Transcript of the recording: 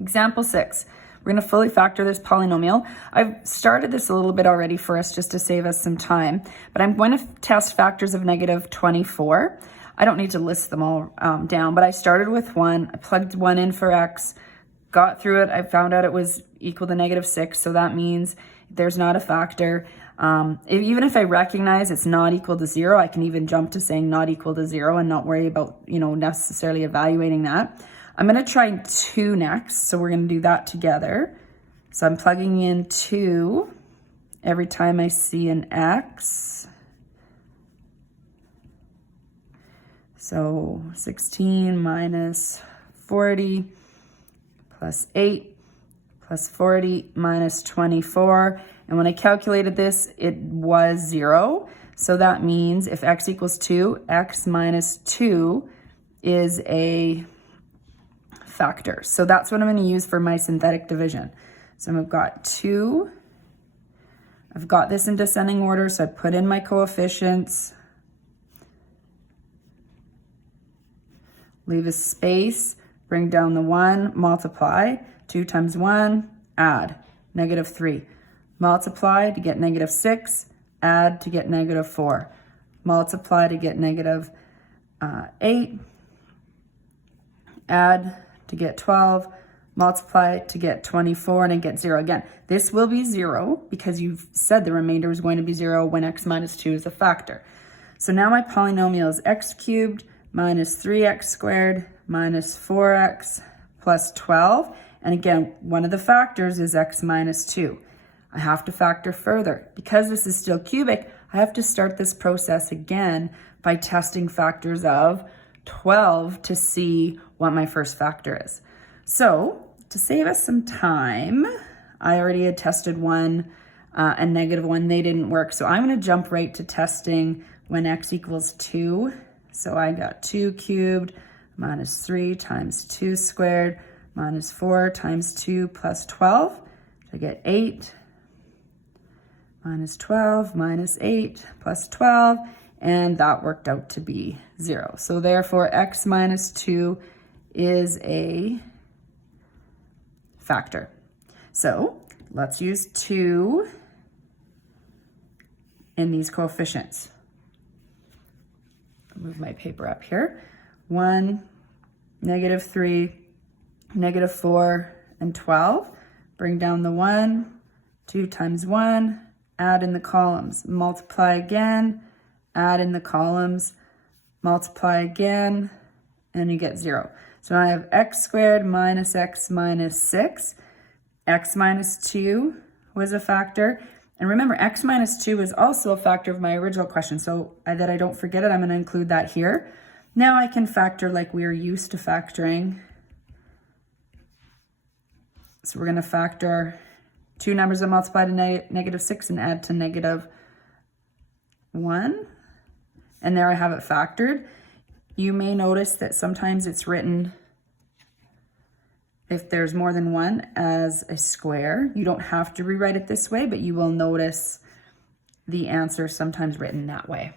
Example 6. We're going to fully factor this polynomial. I've started this a little bit already for us just to save us some time, but I'm going to test factors of negative 24. I don't need to list them all down, but I started with 1. I plugged 1 in for x, got through it. I found out it was equal to negative 6, so that means there's not a factor. Even if I recognize it's not equal to 0, I can even jump to saying not equal to 0 and not worry about, necessarily evaluating that. I'm going to try 2 next, so we're going to do that together. So I'm plugging in 2 every time I see an x. So 16 minus 40 plus 8 plus 40 minus 24. And when I calculated this, it was 0. So that means if x equals 2, x minus 2 is a factor. So that's what I'm going to use for my synthetic division. So I've got 2. I've got this in descending order, so I put in my coefficients. Leave a space, bring down the 1, multiply. 2 times 1, add, negative 3. Multiply to get negative 6, add to get negative 4. Multiply to get negative 8, add to get 12, multiply to get 24, and I get 0 again. This will be 0 because you've said the remainder is going to be 0 when x minus 2 is a factor. So now my polynomial is x cubed minus 3x squared minus 4x plus 12. And again, one of the factors is x minus 2. I have to factor further. Because this is still cubic, I have to start this process again by testing factors of 12 to see what my first factor is. So to save us some time, I already had tested 1 and negative 1. They didn't work. So I'm going to jump right to testing when x equals 2. So I got 2 cubed minus 3 times 2 squared minus 4 times 2 plus 12. So I get 8 minus 12 minus 8 plus 12. And that worked out to be 0. So therefore, x minus 2 is a factor. So let's use 2 in these coefficients. Move my paper up here. 1, negative 3, negative 4, and 12. Bring down the 1, 2 times 1, add in the columns. Multiply again, add in the columns, multiply again, and you get 0. So now I have x squared minus x minus 6. X minus 2 was a factor. And remember, x minus 2 is also a factor of my original question. So that I don't forget it, I'm going to include that here. Now I can factor like we are used to factoring. So we're going to factor 2 numbers that multiply to negative 6 and add to negative 1. And there I have it factored. You may notice that sometimes it's written, if there's more than 1, as a square. You don't have to rewrite it this way, but you will notice the answer sometimes written that way.